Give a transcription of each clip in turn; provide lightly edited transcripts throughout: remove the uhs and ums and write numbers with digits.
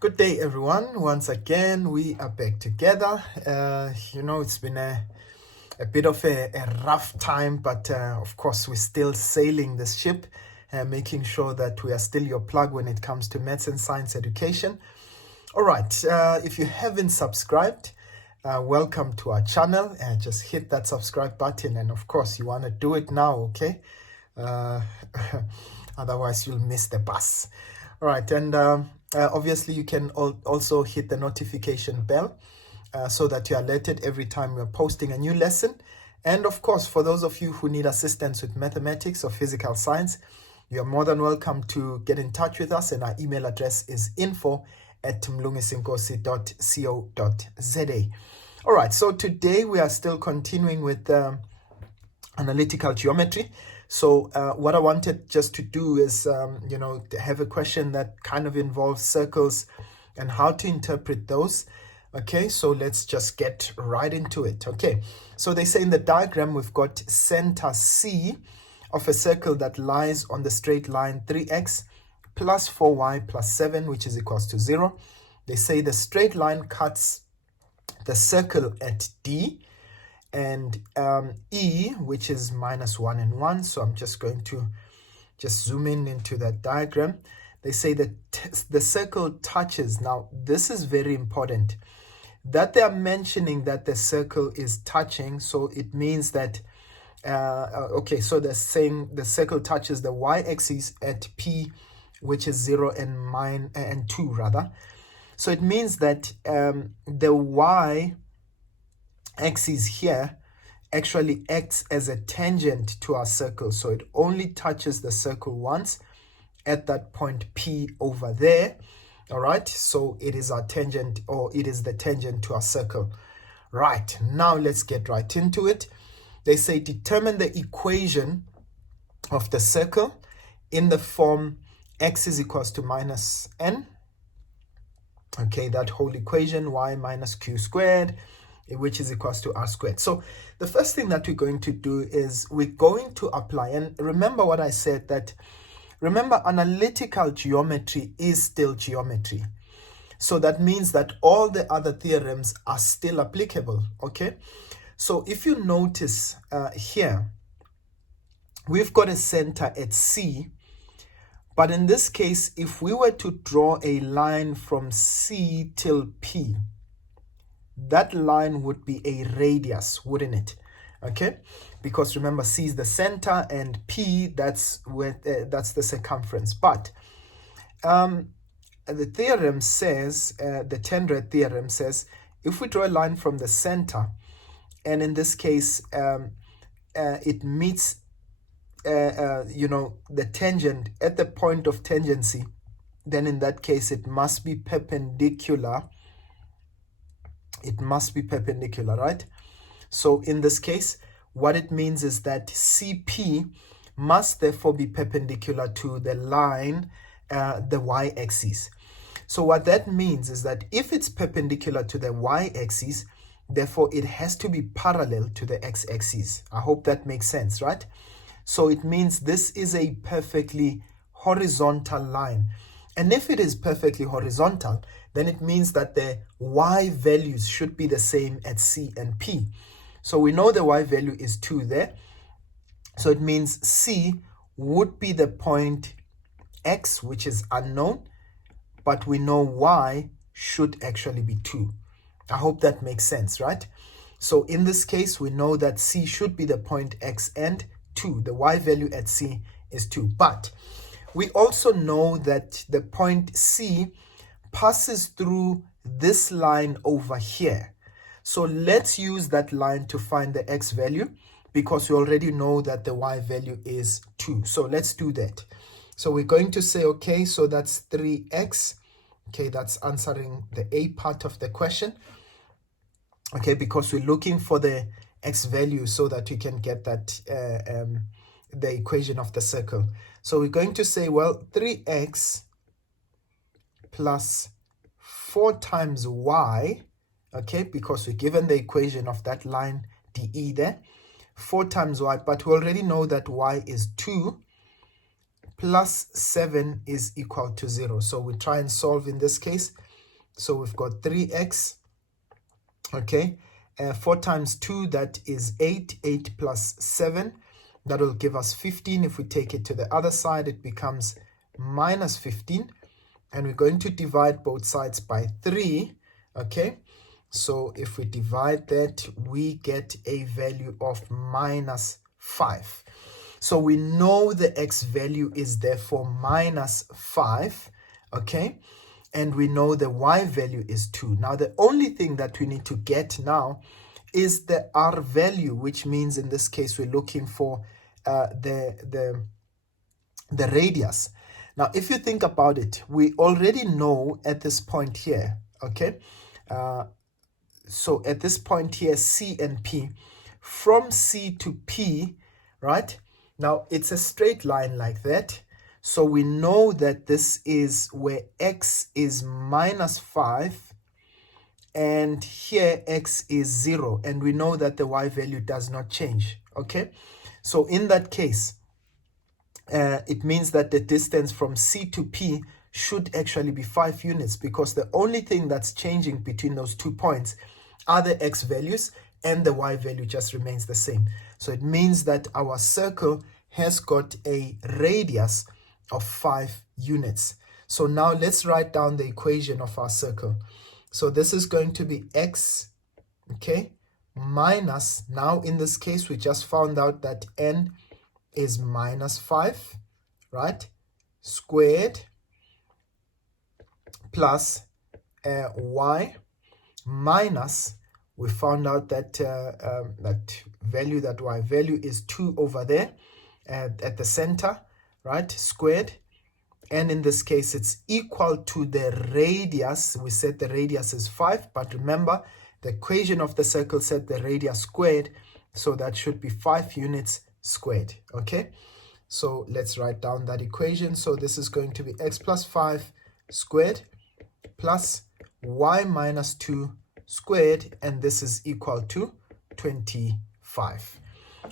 Good day, everyone. Once again, we are back together. It's been a bit of a rough time, but of course, we're still sailing this ship, making sure that we are still your plug when it comes to maths and science education. All right, if you haven't subscribed, welcome to our channel. Just hit that subscribe button, and of course, you want to do it now, okay? Otherwise, you'll miss the bus. All right, and obviously you can also hit the notification bell so that you're alerted every time we're posting a new lesson. And of course, for those of you who need assistance with mathematics or physical science, you're more than welcome to get in touch with us, and our email address is info@mlungisinkosi.co.za. All right, so today we are still continuing with analytical geometry. So what I wanted just to do is, to have a question that kind of involves circles and how to interpret those. Okay, so let's just get right into it. Okay, so they say in the diagram we've got center C of a circle that lies on the straight line 3x plus 4y plus 7, which is equals to 0. They say the straight line cuts the circle at D, and E, which is minus 1 and 1. So I'm just going to zoom in into that diagram. They say that the circle touches. Now, this is very important that they are mentioning that the circle is touching. So it means that, so they're saying the circle touches the y-axis at P, which is 0 and 2 rather. So it means that the y-axis here actually acts as a tangent to our circle. So it only touches the circle once at that point P over there. All right, so it is our tangent, or it is the tangent to our circle. Right, now let's get right into it. They say determine the equation of the circle in the form x is equals to minus n. Okay, that whole equation, y minus q squared, which is equals to r squared. So the first thing that we're going to do is we're going to apply, and remember what I said, that remember analytical geometry is still geometry. So that means that all the other theorems are still applicable, okay? So if you notice here, we've got a center at C, but in this case, if we were to draw a line from C till P, that line would be a radius, wouldn't it? Okay, because remember, C is the center and P, that's the circumference. But the theorem says, the Tendrid Theorem says, if we draw a line from the center, and in this case, it meets the tangent at the point of tangency, then in that case it must be perpendicular. It must be perpendicular, right? So in this case, what it means is that CP must therefore be perpendicular to the line, the y-axis. So what that means is that if it's perpendicular to the y-axis, therefore it has to be parallel to the x-axis. I hope that makes sense, right? So it means this is a perfectly horizontal line. And if it is perfectly horizontal, then it means that the y values should be the same at C and P. So we know the y value is 2 there. So it means C would be the point X, which is unknown, but we know y should actually be 2. I hope that makes sense, right? So in this case, we know that C should be the point X and 2. The y value at C is 2. But we also know that the point C passes through this line over here. So let's use that line to find the x value, because we already know that the y value is 2. So let's do that. So we're going to say, okay, so that's 3x. Okay, that's answering the A part of the question. Okay, because we're looking for the x value so that we can get that the equation of the circle. So we're going to say, well, 3x plus 4 times y, okay, because we're given the equation of that line DE there, 4 times y, but we already know that y is 2, plus 7 is equal to 0. So we try and solve in this case. So we've got 3x, okay, 4 times 2, that is 8, 8 plus 7, that will give us 15. If we take it to the other side, it becomes minus 15, and we're going to divide both sides by 3, okay. So if we divide that, we get a value of minus 5. So we know the x value is therefore minus 5, okay, and we know the y value is 2. Now the only thing that we need to get now is the r value, which means in this case we're looking for the radius. Now if you think about it, we already know at this point here, okay, so at this point here, C and P, from C to P, right? Now it's a straight line like that. So we know that this is where x is minus 5 and here x is 0. And we know that the y value does not change, okay? So in that case, it means that the distance from C to P should actually be 5 units, because the only thing that's changing between those 2 points are the x values, and the y value just remains the same. So it means that our circle has got a radius of 5 units. So now let's write down the equation of our circle. So this is going to be x, okay, minus, now in this case we just found out that n is minus 5, right, squared, plus y minus, we found out that that y value is 2 over there at the center, right, squared, and in this case it's equal to the radius. We said the radius is 5, but remember the equation of the circle said the radius squared, so that should be 5 units squared, okay. So let's write down that equation. So this is going to be x plus 5 squared plus y minus 2 squared, and this is equal to 25.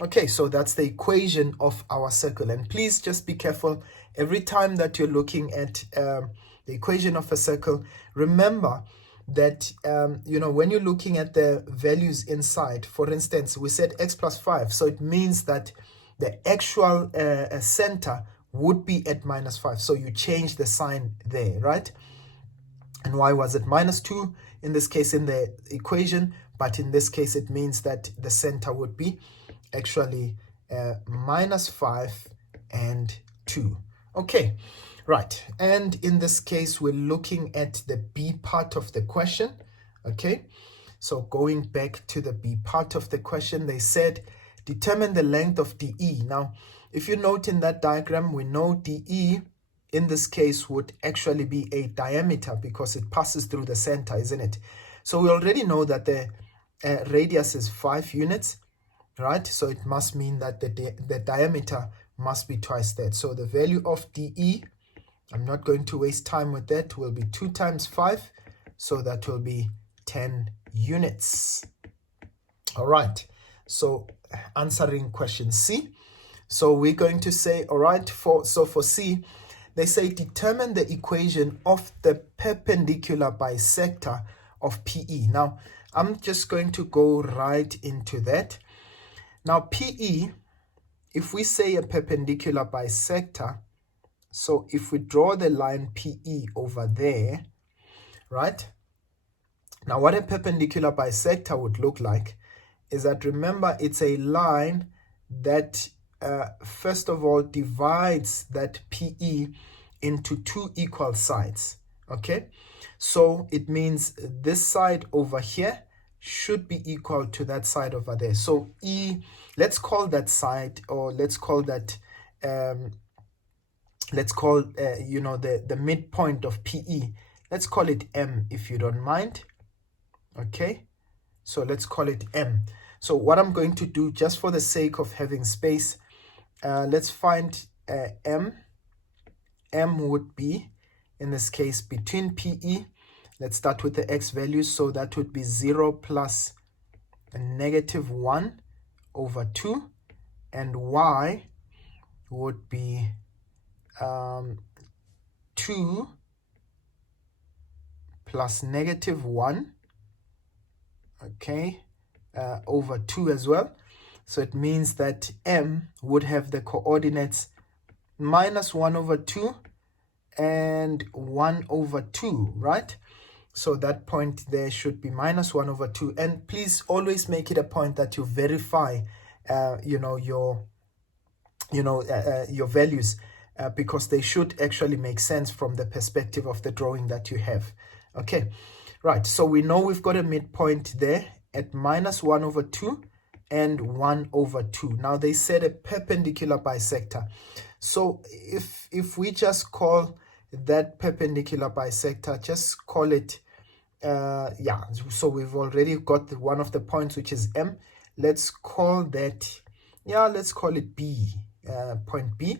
Okay, so that's the equation of our circle. And please just be careful every time that you're looking at the equation of a circle. Remember that you know, when you're looking at the values inside, for instance, we said x plus 5, so it means that the actual center would be at minus 5, so you change the sign there, right? And why was it minus 2 in this case in the equation? But in this case it means that the center would be actually minus 5 and 2. Okay, right, and in this case we're looking at the B part of the question, okay. So going back to the B part of the question, they said determine the length of DE. Now if you note in that diagram, we know DE in this case would actually be a diameter because it passes through the center, isn't it? So we already know that the radius is 5 units, right? So it must mean that the diameter must be twice that. So the value of DE, I'm not going to waste time with that, will be 2 times 5, so that will be 10 units. All right, so answering question C. So we're going to say, all right, for C, they say determine the equation of the perpendicular bisector of PE. Now, I'm just going to go right into that. Now, PE, if we say a perpendicular bisector, so if we draw the line PE over there, right? Now, what a perpendicular bisector would look like is that, remember, it's a line that first of all divides that PE into 2 equal sides, okay? So it means this side over here should be equal to that side over there. So E, let's call that side, or let's call that you know, the midpoint of PE, let's call it M if you don't mind, okay? So let's call it M. So what I'm going to do, just for the sake of having space, let's find M. M would be, in this case, between PE. Let's start with the x values. So that would be 0 plus -1 over 2. And y would be 2 plus negative 1, okay, over 2 as well. So it means that M would have the coordinates minus 1 over 2 and 1 over 2, right? So that point there should be minus 1 over 2. And please always make it a point that you verify, your values, because they should actually make sense from the perspective of the drawing that you have. Okay, right. So we know we've got a midpoint there at minus 1 over 2 and 1 over 2. Now they said a perpendicular bisector. So if we just call that perpendicular bisector, just call it, so we've already got one of the points, which is M. Let's call that, let's call it B, point B.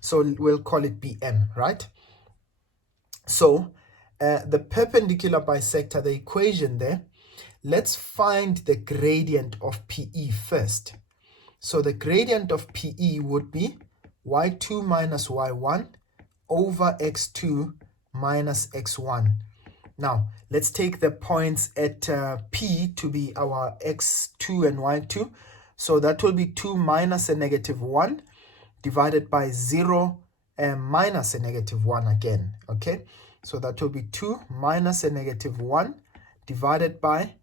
So we'll call it BM, right? So the perpendicular bisector, the equation there, let's find the gradient of PE first. So the gradient of PE would be y2 minus y1 over x2 minus x1. Now, let's take the points at P to be our x2 and y2. So that will be 2 minus a negative 1 divided by 0 and minus a negative 1 again, okay? So that will be 2 minus a negative 1 divided by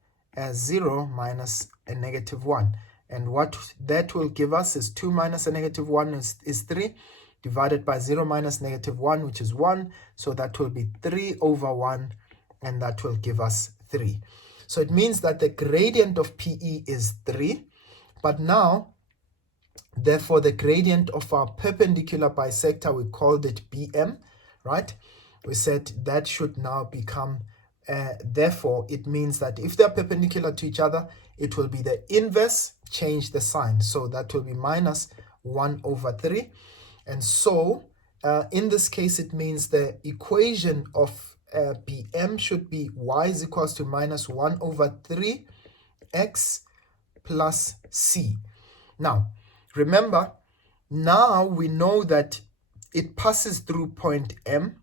0 minus a negative 1. And what that will give us is 2 minus a negative 1 is 3, divided by 0 minus negative 1, which is 1. So that will be 3 over 1, and that will give us 3. So it means that the gradient of PE is 3. But now, therefore, the gradient of our perpendicular bisector, we called it BM, right? We said that should now become, therefore, it means that if they're perpendicular to each other, it will be the inverse, change the sign. So that will be minus 1 over 3. And so, in this case, it means the equation of BM should be y is equals to minus 1 over 3 x plus c. Now, remember, now we know that it passes through point M,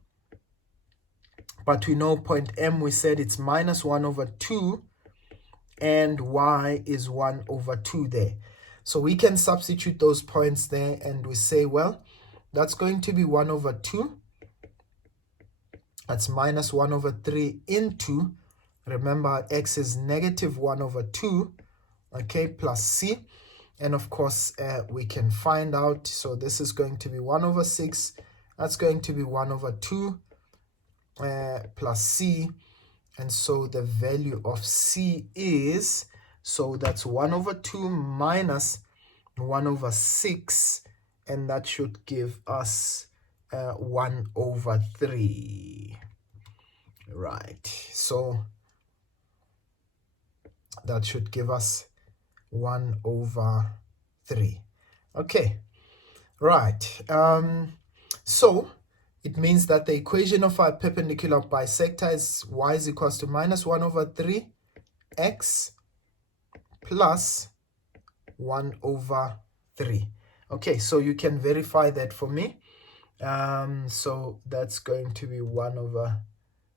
but we know point M, we said it's minus 1 over 2, and y is 1 over 2 there. So we can substitute those points there, and we say, well, that's going to be 1 over 2. That's minus 1 over 3 into, remember, x is negative 1 over 2, okay, plus c. And of course, we can find out, so this is going to be 1 over 6. That's going to be 1 over 2 plus c. And so the value of c is, so that's 1 over 2 minus 1 over 6. And that should give us 1 over 3. Right, so that should give us 1 over 3. Okay, right. So it means that the equation of our perpendicular bisector is y is equals to minus 1 over 3 x plus 1 over 3. Okay, so you can verify that for me. So that's going to be 1 over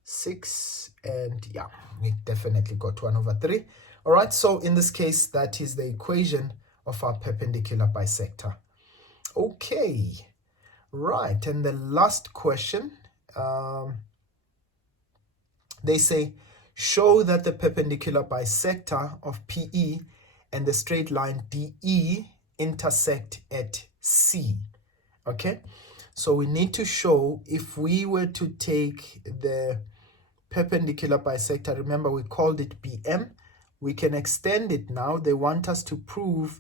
6, and yeah, we definitely got 1 over 3. All right, so in this case, that is the equation of our perpendicular bisector. Okay, right, and the last question, they say, show that the perpendicular bisector of PE and the straight line DE intersect at C. Okay, so we need to show, if we were to take the perpendicular bisector, remember we called it BM, we can extend it now. They want us to prove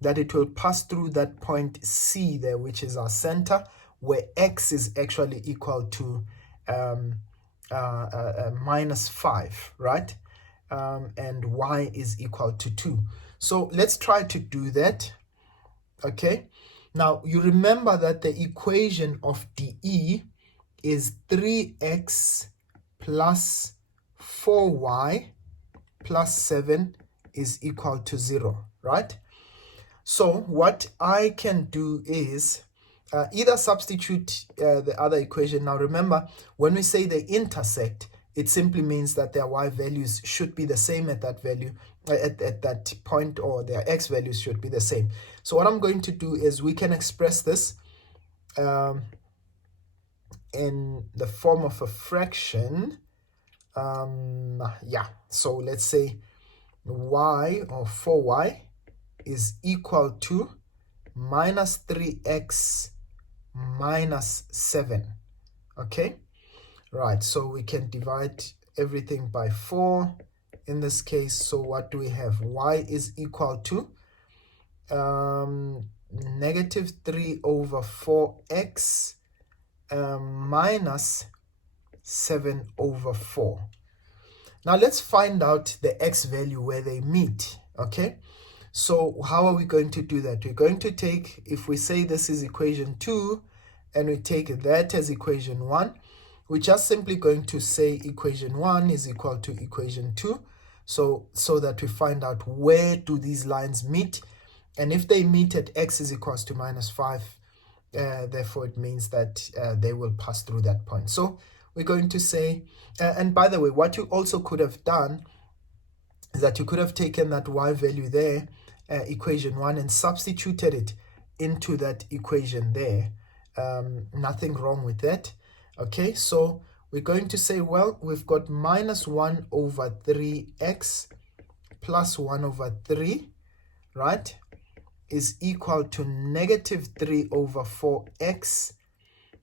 that it will pass through that point C there, which is our center, where x is actually equal to minus 5, right? And y is equal to 2. So let's try to do that. Okay, now you remember that the equation of DE is 3x plus 4y plus 7 is equal to 0, right? So what I can do is either substitute the other equation. Now remember, when we say they intersect, it simply means that their y values should be the same at that value, at that point, or their x values should be the same. So what I'm going to do is we can express this in the form of a fraction. Yeah, so let's say y, or 4y, is equal to minus 3x minus 7. Okay, right, so we can divide everything by 4 in this case. So what do we have? Y is equal to negative 3 over 4x minus 7 over 4. Now let's find out the x value where they meet. Okay, so how are we going to do that? We're going to take, if we say this is equation 2 and we take that as equation 1, we're just simply going to say equation 1 is equal to equation 2, so that we find out where do these lines meet. And if they meet at x is equals to minus 5, therefore it means that they will pass through that point. So we're going to say, and by the way, what you also could have done is that you could have taken that y value there, equation 1, and substituted it into that equation there. Nothing wrong with that. Okay, so we're going to say, well, we've got minus 1 over 3x plus 1 over 3, right, is equal to negative 3 over 4x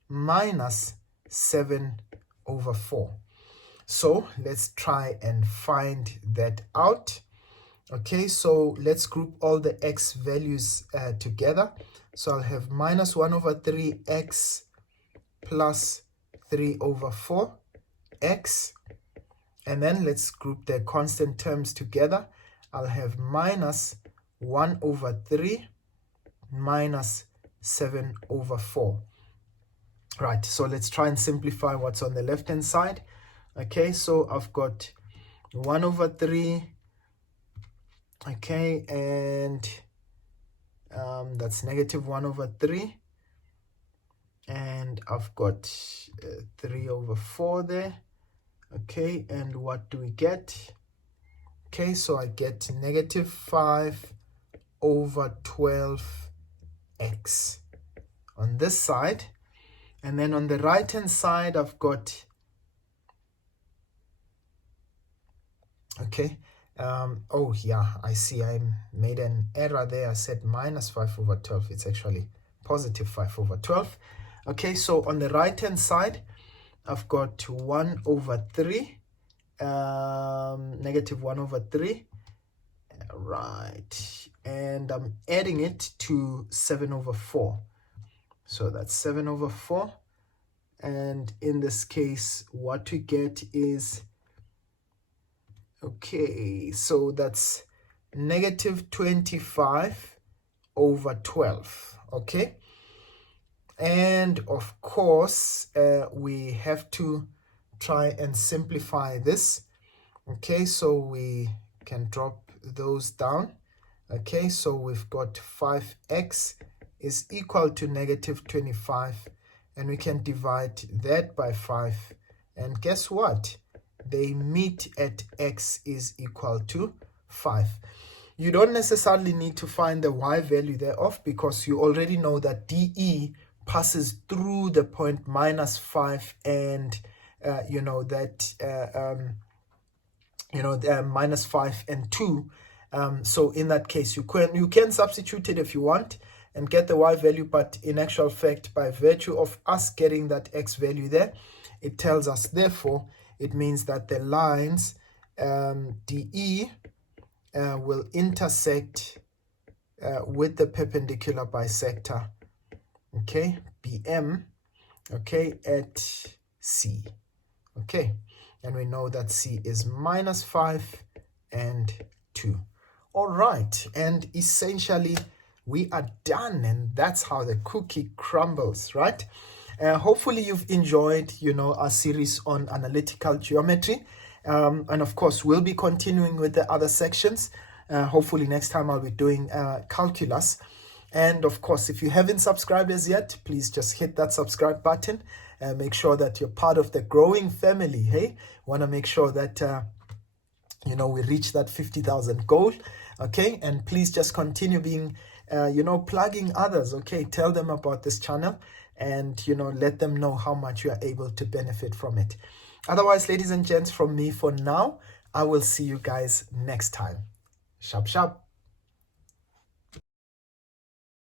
minus 7 over 4. So let's try and find that out. Okay, so let's group all the x values together. So I'll have minus 1 over 3x plus 3 over 4x. And then let's group the constant terms together. I'll have minus 1 over 3 minus 7 over 4. Right, so let's try and simplify what's on the left hand side. Okay, so I've got 1 over 3, okay, and that's negative 1 over 3, and I've got 3 over 4 there. Okay, and what do we get? Okay, so I get negative 5 over 12x on this side. And then on the right hand side, I've got, okay, oh yeah, I see I made an error there. I said minus 5 over 12. It's actually positive 5 over 12. Okay, so on the right hand side, I've got 1 over 3, negative 1 over 3, right, and I'm adding it to 7 over 4. So that's 7 over 4. And in this case, what we get is, okay, so that's negative 25 over 12. Okay. And of course, we have to try and simplify this. Okay, so we can drop those down. Okay, so we've got 5x is equal to negative 25, and we can divide that by 5. And guess what? They meet at x is equal to 5. You don't necessarily need to find the y value thereof, because you already know that DE passes through the point minus 5, and minus 5 and 2. So in that case, you can substitute it if you want and get the y value, but in actual fact, by virtue of us getting that x value there, it tells us, therefore, it means that the lines DE will intersect with the perpendicular bisector, okay, BM, okay, at C, okay, and we know that C is minus 5 and 2. All right, and essentially we are done, and that's how the cookie crumbles, right? Hopefully you've enjoyed, our series on analytical geometry, and of course we'll be continuing with the other sections. Hopefully next time I'll be doing calculus. And of course, if you haven't subscribed as yet, please just hit that subscribe button Make sure that you're part of the growing family. Hey, want to make sure that we reach that 50,000 goal. Okay, and please just continue being plugging others. Okay, tell them about this channel, and let them know how much you are able to benefit from it. Otherwise, ladies and gents, from me for now, I will see you guys next time. Sharp sharp.